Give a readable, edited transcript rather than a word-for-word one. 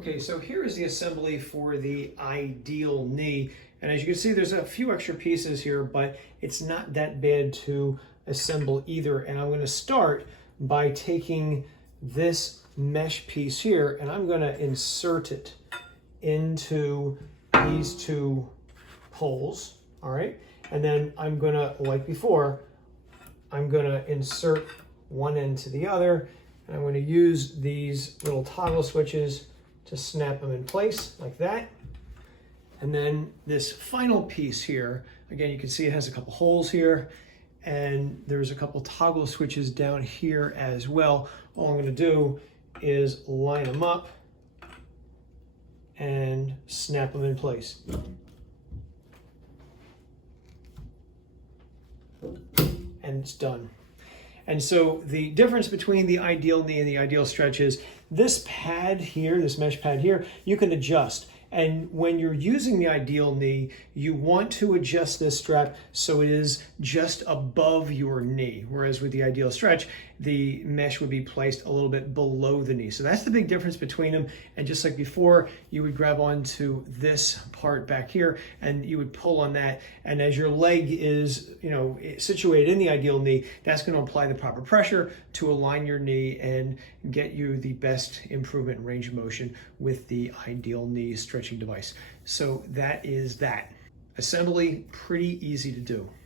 Okay, so here is the assembly for the IdealKnee. And as you can see, there's a few extra pieces here, but it's not that bad to assemble either. And I'm going to start by taking this mesh piece here and I'm going to insert it into these two holes. All right. And then I'm going to, like before, I'm going to insert one end to the other. And I'm going to use these little toggle switches to snap them in place like that. And then this final piece here, again, you can see it has a couple holes here and there's a couple toggle switches down here as well. All I'm going to do is line them up and snap them in place. And it's done. And so the difference between the IdealKnee and the Ideal Stretch is this pad here, this mesh pad here, you can adjust. And when you're using the IdealKnee, you want to adjust this strap so it is just above your knee. Whereas with the Ideal Stretch, the mesh would be placed a little bit below the knee. So that's the big difference between them. And just like before, you would grab onto this part back here and you would pull on that. And as your leg is, situated in the IdealKnee, that's going to apply the proper pressure to align your knee and get you the best improvement in range of motion with the IdealKnee stretching device. So that is that. Assembly, pretty easy to do.